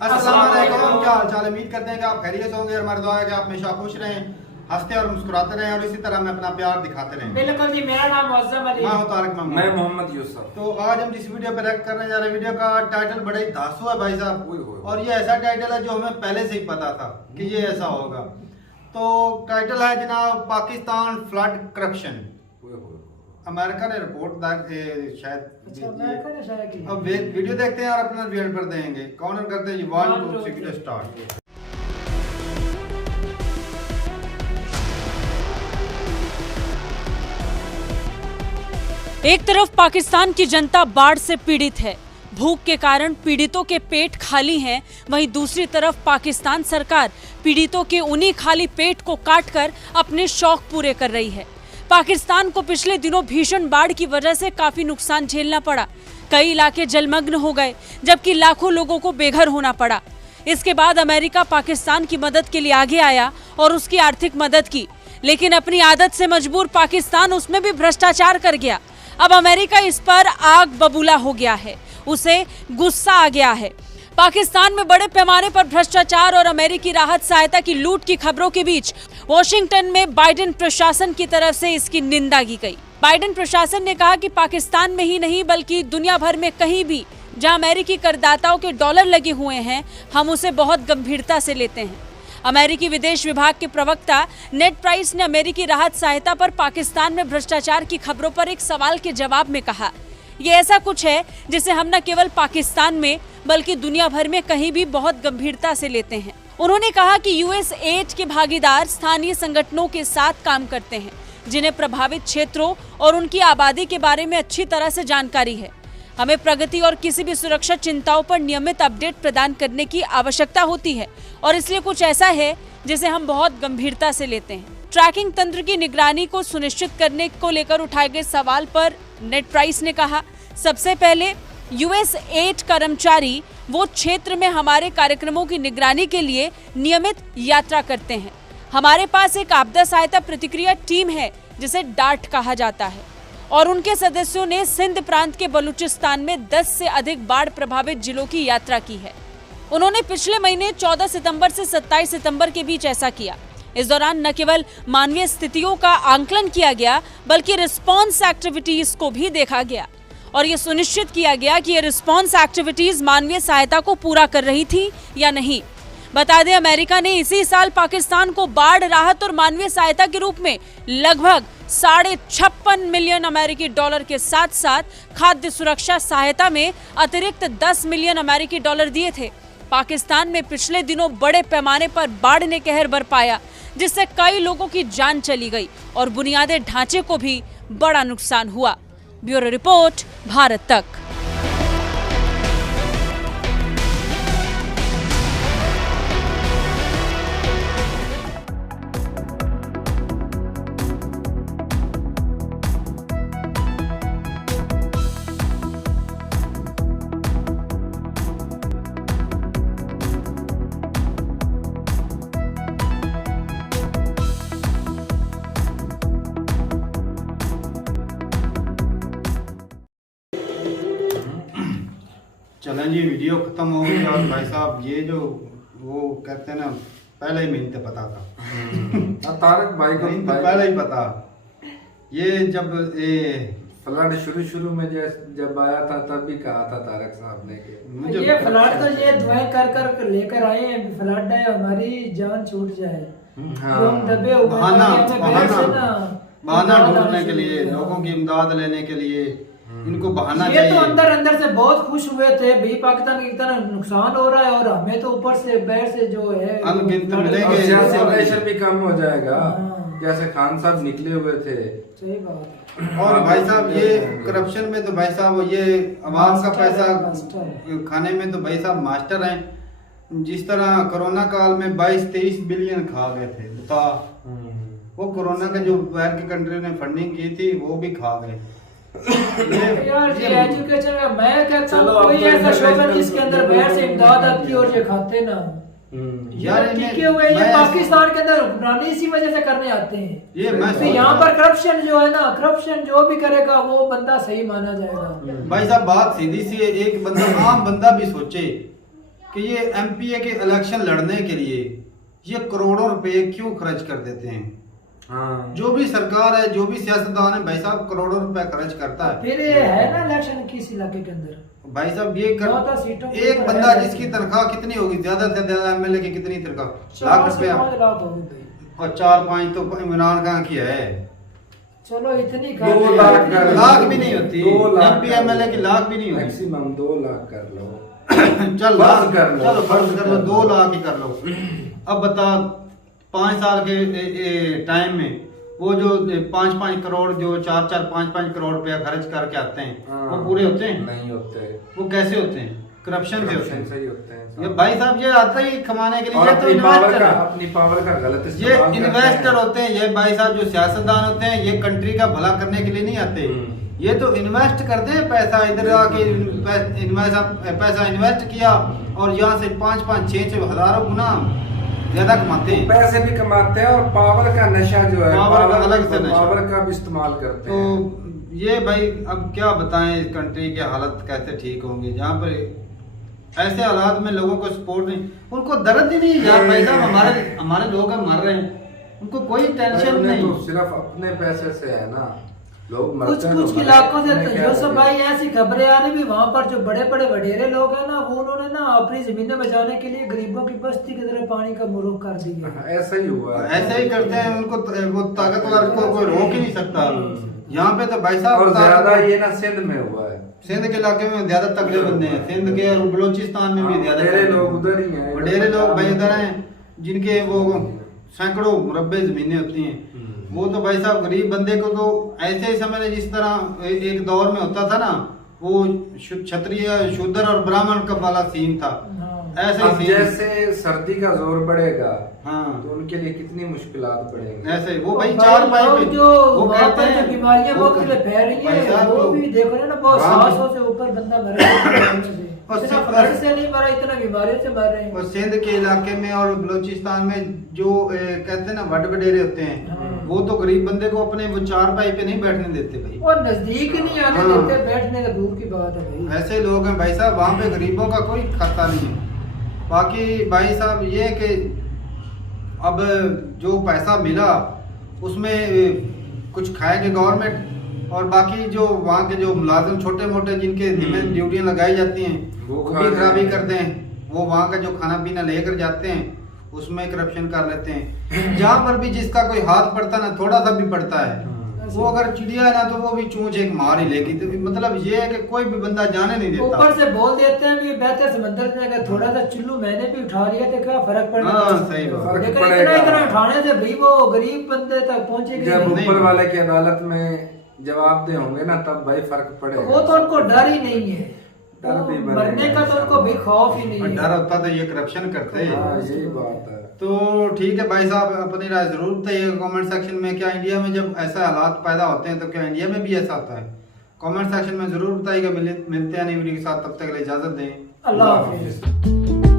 अस्सलाम वालेकुम, क्या हाल चाल। उम्मीद करते हैं कि आप खैरियत होंगे। हमारी दुआ है कि आप हमेशा खुश रहें, हंसते और मुस्कुराते रहें और इसी तरह हमें अपना प्यार दिखाते रहें। बिल्कुल जी, मेरा नाम मुअज़्ज़म अली, मैं हूं तारिक महमूद, मैं मोहम्मद यूसुफ। तो आज हम जिस वीडियो पे रिएक्ट करने जा रहे हैं, वीडियो का टाइटल बड़ा ही धांसू है भाई साहब। ओए होए। और ये ऐसा टाइटल है जो हमें पहले से ही पता था कि ये ऐसा होगा। तो टाइटल है जनाब, पाकिस्तान फ्लड करप्शन। अमेरिका ने रिपोर्ट शायद की। अब वीडियो देखते हैं और अपना रिव्यू पर देंगे। कॉर्नर करते हैं 1 2 3 वीडियो स्टार्ट। एक तरफ पाकिस्तान की जनता बाढ़ से पीड़ित है, भूख के कारण पीड़ितों के पेट खाली हैं, वहीं दूसरी तरफ पाकिस्तान सरकार पीड़ितों के उन्हीं खाली पेट को काटकर अपने शौक पूरे कर रही है। पाकिस्तान को पिछले दिनों भीषण बाढ़ की वजह से काफी नुकसान झेलना पड़ा। कई इलाके जलमग्न हो गए, जबकि लाखों लोगों को बेघर होना पड़ा। इसके बाद अमेरिका पाकिस्तान की मदद के लिए आगे आया और उसकी आर्थिक मदद की, लेकिन अपनी आदत से मजबूर पाकिस्तान उसमें भी भ्रष्टाचार कर गया। अब अमेरिका इस पर आग बबूला हो गया है, उसे गुस्सा आ गया है। पाकिस्तान में बड़े पैमाने पर भ्रष्टाचार और अमेरिकी राहत सहायता की लूट की खबरों के बीच वॉशिंगटन में बाइडेन प्रशासन की तरफ से इसकी निंदा की गई। बाइडेन प्रशासन ने कहा कि पाकिस्तान में ही नहीं बल्कि दुनिया भर में कहीं भी जहां अमेरिकी करदाताओं के डॉलर लगे हुए हैं, हम उसे बहुत गंभीरता से लेते हैं। अमेरिकी विदेश विभाग के प्रवक्ता नेड प्राइस ने अमेरिकी राहत सहायता पर पाकिस्तान में भ्रष्टाचार की खबरों पर एक सवाल के जवाब में कहा, ये ऐसा कुछ है जिसे हम न केवल पाकिस्तान में बल्कि दुनिया भर में कहीं भी बहुत गंभीरता से लेते हैं। उन्होंने कहा कि यूएस एड के भागीदार स्थानीय संगठनों के साथ काम करते हैं, जिन्हें प्रभावित क्षेत्रों और उनकी आबादी के बारे में अच्छी तरह से जानकारी है। हमें प्रगति और किसी भी सुरक्षा चिंताओं पर नियमित अपडेट प्रदान करने की आवश्यकता होती है और इसलिए कुछ ऐसा है जिसे हम बहुत गंभीरता से लेते हैं। ट्रैकिंग तंत्र की निगरानी को सुनिश्चित करने को लेकर उठाए गए सवाल पर नेड प्राइस ने कहा, सबसे पहले यूएस एड कर्मचारी वो क्षेत्र में हमारे कार्यक्रमों की निगरानी के लिए नियमित यात्रा करते हैं। हमारे पास एक आपदा सहायता प्रतिक्रिया टीम है जिसे डार्ट कहा जाता है और उनके सदस्यों ने सिंध प्रांत के बलूचिस्तान में 10 से अधिक बाढ़ प्रभावित जिलों की यात्रा की है। उन्होंने पिछले महीने 14 सितंबर से 27 सितंबर के बीच ऐसा किया। इस दौरान न केवल मानवीय स्थितियों का आंकलन किया गया बल्कि रिस्पॉन्स एक्टिविटीज को भी देखा गया और ये सुनिश्चित किया गया कि ये रिस्पॉन्स एक्टिविटीज मानवीय सहायता को पूरा कर रही थी या नहीं। बता दें, अमेरिका ने इसी साल पाकिस्तान को बाढ़ राहत और मानवीय सहायता के रूप में लगभग 56.5 मिलियन अमेरिकी डॉलर के साथ साथ खाद्य सुरक्षा सहायता में अतिरिक्त 10 मिलियन अमेरिकी डॉलर दिए थे। पाकिस्तान में पिछले दिनों बड़े पैमाने पर बाढ़ ने कहर बरपाया, जिससे कई लोगों की जान चली गई और बुनियादी ढांचे को भी बड़ा नुकसान हुआ। ब्यूरो रिपोर्ट, भारत तक। चलें जी, वीडियो खत्म हो गई और भाई साहब ये जो वो कहते हैं ना, पहले ही मैंने पता था। तारक भाई को तो पहले ही पता। ये जब फ्लड शुरू में जब आया था तब भी कहा था तारक साहब ने कि मुझे ये फ्लड तो ये दुआएं कर लेकर आए हैं, फ्लड है हमारी जान छूट जाए। हाँ। हम दबे हुए बहाना ढूंढने के लिए, लोगों की इमदाद लेने के लिए इनको बहाना ये चाहिए। तो अंदर से बहुत खुश हुए थे भाई, पाकिस्तान की तरह नुकसान हो रहा है और हमें तो ऊपर से बैर से जो है अनगिनत मिलेंगे, सियासी प्रेशर भी कम हो जाएगा। हाँ। जैसे खान साहब निकले हुए थे। सही बात। और भाई साहब ये करप्शन में तो भाई साहब ये अवाम का पैसा खाने में तो भाई साहब मास्टर हैं। जिस तरह कोरोना काल में 22-23 बिलियन खा गए थे, बता वो कोरोना के जो बाहर की कंट्री ने फंडिंग की थी वो भी खा गए। यार ये एजुकेशन का मैं कहता हूँ कोई ऐसा शोबन जिसके अंदर बाहर से इमदाद आती और ये खाते ना यार, टिके हुए ये पाकिस्तान के अंदर हुक्मरानी इसी वजह से करने आते हैं। ये मैं तो यहाँ पर करप्शन जो है ना, करप्शन जो भी करेगा वो बंदा सही माना जाएगा। भाई साहब बात सीधी सी है, एक बंदा आम बंदा भी सोचे कि ये एमपीए के इलेक्शन लड़ने के लिए ये करोड़ों रुपए क्यों खर्च कर देते हैं। हाँ। जो भी सरकार है, जो भी सियासतदान है, भाई साहब करोड़ों रुपए खर्च करता है। फिर ये है ना इलेक्शन किस इलाके के अंदर भाई साहब ये ज्यादा सीटों के एक ऊपर बंदा है। जिसकी तनख्वाह कितनी होगी, ज्यादा से ज्यादा एमएलए की कितनी तनख्वाह, 4 लाख से रुपया, 5 लाख होगी भाई। और 4-5 तो इमरान खान की है। चलो इतनी 2 लाख कर लाख भी नहीं होती, 2 लाख एमपी एमएलए की लाख भी नहीं होती। मैक्सिमम 2 लाख कर लो। चल फर्ज लाख कर लो, चलो फर्ज कर लो, 2 लाख ही कर लो। अब बता 5 साल के टाइम में वो जो 5-5 करोड़, जो 4-4 5-5 करोड़ रुपया खर्च करके आते हैं, वो पूरे होते हैं? नहीं होते। वो कैसे होते हैं? करप्शन से होते हैं। से ही होते हैं। ये भाई साहब ये आता ही कमाने के लिए, और ये तो अपनी पावर इन्वेस्टर का है। अपनी पावर का गलत ये इस्तेमाल करते इन्वेस्टर हैं। होते हैं। ये भाई साहब जो सियासतदान होते हैं, ये कंट्री का भला करने के लिए नहीं आते। ये तो इन्वेस्ट करते हैं पैसा, इधर आके पैसा इन्वेस्ट किया और यहाँ से 5-5 6-6 हजारों गुना ज्यादा कमाते हैं। पैसे भी कमाते हैं और पावर का नशा जो है, पावर का अलग से नशा। पावर का भी इस्तेमाल करते तो हैं। ये भाई अब क्या बताएं, इस कंट्री के हालत कैसे ठीक होंगे जहाँ पर ऐसे हालात में लोगों को सपोर्ट नहीं, उनको दर्द ही नहीं यार। भाई साहब हमारे लोग मर रहे हैं, उनको कोई टेंशन उन्हें नहीं। तो सिर्फ अपने पैसे से है ना, लोग कुछ मरते हैं तो कुछ मरते इलाकों से हैं, तो क्या यूसुफ करें? भाई ऐसी खबरें आ रही भी वहाँ पर जो बड़े बड़े वडेरे लोग हैं ना, वो उन्होंने ना अपनी जमीनें बचाने के लिए गरीबों की बस्ती की तरह पानी का मुरुख कर दिया। ऐसा ही हुआ है। ऐसे ही करते हैं, उनको वो ताकतवर को कोई रोक ही नहीं सकता। यहाँ पे तो भाई साहब और ज्यादा ये ना सिंध में हुआ है। सिंध के इलाके में ज्यादा तगड़े बंदे हैं, सिंध के और बलोचिस्तान में भी ज्यादा वडेरे लोग उधर ही हैं। वडेरे लोग भाई उधर हैं, जिनके वो सैकड़ों मुरब्बे जमीनें होती हैं। वो तो भाई साहब गरीब बंदे को तो ऐसे ही समझ लें जिस तरह एक दौर में होता था ना, वो क्षत्रिय शूद्र और ब्राह्मण का वाला सीन था, ऐसे अब ही जैसे सर्दी का जोर बढ़ेगा, हाँ तो उनके लिए कितनी मुश्किलात बढ़ेंगी। ऐसे ही वो भाई भाई 4 पाई लोग पे जो वो वहाँ कहते पर जो हैं बीमारियां वो मुख्तलिफ फैल रही भाई है, साहब वो तो भी देखो ना बहुत राम- 700 से ऊपर बंदा मर रहा है। और इतना सिर्फ- फर्क से नहीं मरा, इतना बीमारियों से मर रहे हैं। और सिंध के इलाके में और बलोचिस्तान में जो कहते हैं ना वडेरे होते हैं, हाँ। वो तो गरीब बंदे को अपने वो 4 पाई पे नहीं बैठने देते भाई। और नजदीक ही नहीं आने हाँ। देते, बैठने का दूर की बात है भाई। ऐसे लोग हैं भाई साहब, वहाँ पे गरीबों का कोई खाता नहीं है। बाकी भाई साहब ये कि अब जो पैसा मिला उसमें कुछ खाएंगे गवर्नमेंट, और बाकी जो वहाँ के जो मुलाजिम छोटे मोटे जिनके जिम्मे ड्यूटियाँ लगाई जाती हैं वो वो खा भी खराबी जाएंगे। करते हैं। वो वहाँ का जो खाना पीना लेकर जाते हैं उसमें करप्शन कर लेते हैं। जहाँ पर भी जिसका कोई हाथ पड़ता है ना, थोड़ा सा भी पड़ता है, वो अगर चिड़िया है ना तो वो भी चूंच एक मार ही लेगी। तो मतलब ये है कि कोई भी बंदा जाने नहीं देता। ऊपर से बोल देते हैं भी बेहतर समंदर में अगर थोड़ा सा चुल्लू मैंने भी उठा लिया तो क्या फर्क पड़ेगा। हाँ, सही बात। फर्क लेकिन पड़ेगा। इतना उठाने से भाई वो गरीब बंदे तक पहुंचेगी जब नहीं। ऊपर वाले की अदालत में जवाबदेह होंगे ना, तब भाई फर्क पड़ेगा। वो तो उनको डर ही नहीं है, डर भी वो बनेगा मरने का तो उनको भी खौफ ही नहीं और है। डर होता तो ये करप्शन करते हैं। हाँ, यही बात है। तो ठीक है भाई साहब, अपनी राय जरूर बताइए कमेंट सेक्शन में। क्या इंडिया में जब ऐसा हालात पैदा होते हैं तो क्या इंडिया में भी ऐसा होता है? कमेंट सेक्शन में जरूर बताइएगा। मिलते हैं नई वीडियो के साथ, तब तक के लिए इजाजत दें। अल्लाह हाफिज।